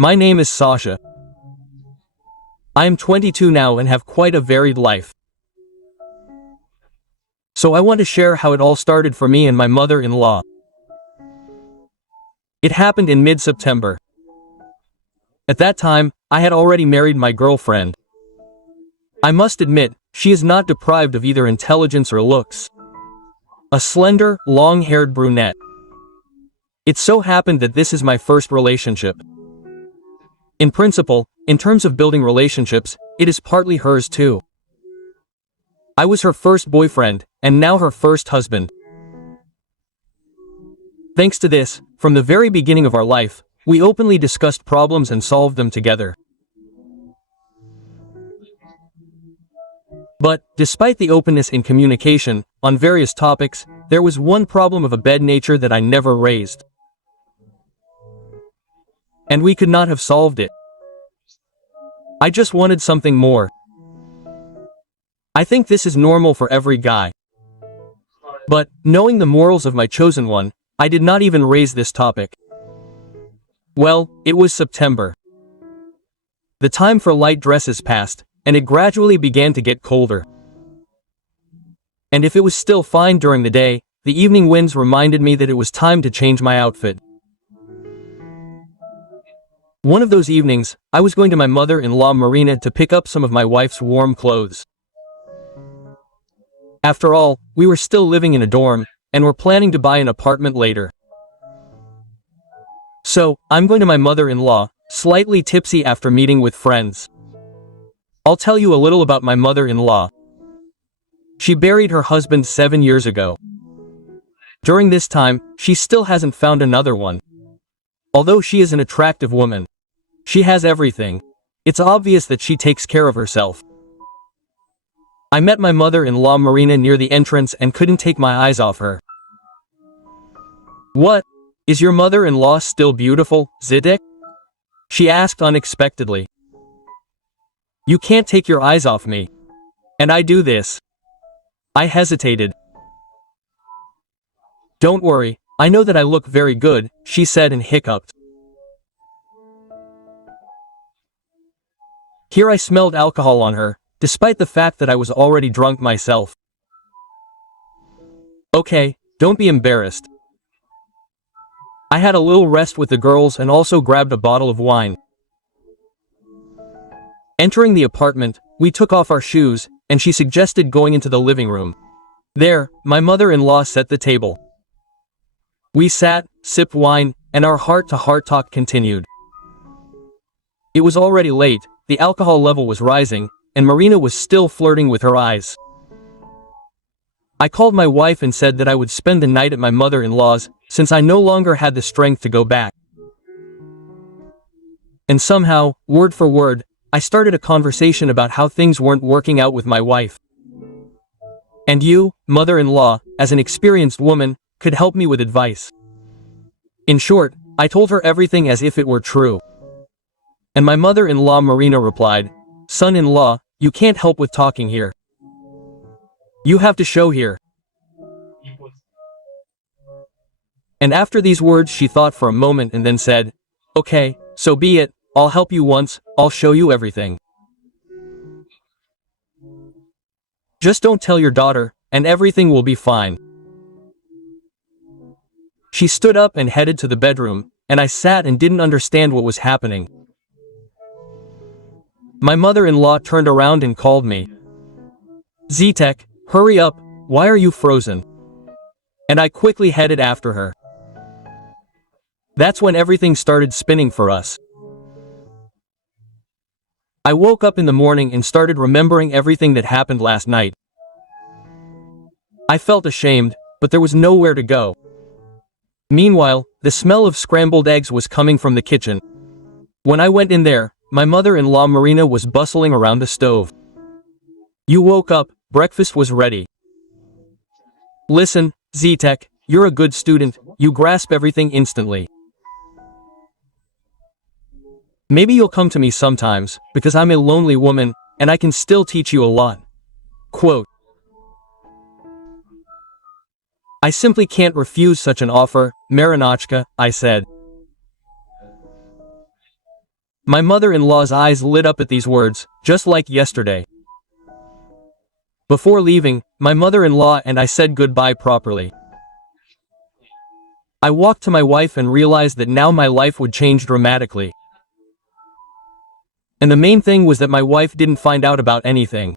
My name is Sasha. I am 22 now and have quite a varied life. So I want to share how it all started for me and my mother-in-law. It happened in mid-September. At that time, I had already married my girlfriend. I must admit, she is not deprived of either intelligence or looks. A slender, long-haired brunette. It so happened that this is my first relationship. In principle, in terms of building relationships, it is partly hers too. I was her first boyfriend, and now her first husband. Thanks to this, from the very beginning of our life, we openly discussed problems and solved them together. But, despite the openness in communication, on various topics, there was one problem of a bad nature that I never raised. And we could not have solved it. I just wanted something more. I think this is normal for every guy. But, knowing the morals of my chosen one, I did not even raise this topic. Well, it was September. The time for light dresses passed, and it gradually began to get colder. And if it was still fine during the day, the evening winds reminded me that it was time to change my outfit. One of those evenings, I was going to my mother-in-law Marina to pick up some of my wife's warm clothes. After all, we were still living in a dorm, and were planning to buy an apartment later. So, I'm going to my mother-in-law, slightly tipsy after meeting with friends. I'll tell you a little about my mother-in-law. She buried her husband 7 years ago. During this time, she still hasn't found another one. Although she is an attractive woman. She has everything. It's obvious that she takes care of herself. I met my mother-in-law Marina near the entrance and couldn't take my eyes off her. "What? Is your mother-in-law still beautiful, Zidek?" she asked unexpectedly. "You can't take your eyes off me. And I do this." I hesitated. "Don't worry, I know that I look very good," she said and hiccuped. Here I smelled alcohol on her, despite the fact that I was already drunk myself. "Okay, don't be embarrassed." I had a little rest with the girls and also grabbed a bottle of wine. Entering the apartment, we took off our shoes, and she suggested going into the living room. There, my mother-in-law set the table. We sat, sipped wine, and our heart-to-heart talk continued. It was already late, the alcohol level was rising, and Marina was still flirting with her eyes. I called my wife and said that I would spend the night at my mother-in-law's, since I no longer had the strength to go back. And somehow, word for word, I started a conversation about how things weren't working out with my wife. And you, mother-in-law, as an experienced woman, could help me with advice. In short, I told her everything as if it were true. And my mother-in-law Marina replied, "Son-in-law, you can't help with talking here. You have to show here." And after these words she thought for a moment and then said, "Okay, so be it, I'll help you once, I'll show you everything. Just don't tell your daughter, and everything will be fine." She stood up and headed to the bedroom, and I sat and didn't understand what was happening. My mother-in-law turned around and called me. "Zitek, hurry up, why are you frozen?" And I quickly headed after her. That's when everything started spinning for us. I woke up in the morning and started remembering everything that happened last night. I felt ashamed, but there was nowhere to go. Meanwhile, the smell of scrambled eggs was coming from the kitchen. When I went in there, my mother-in-law Marina was bustling around the stove. "You woke up, breakfast was ready." "Listen, Zitek, you're a good student, you grasp everything instantly. Maybe you'll come to me sometimes, because I'm a lonely woman, and I can still teach you a lot." Quote. "I simply can't refuse such an offer, Marinachka," I said. My mother-in-law's eyes lit up at these words, just like yesterday. Before leaving, my mother-in-law and I said goodbye properly. I walked to my wife and realized that now my life would change dramatically. And the main thing was that my wife didn't find out about anything.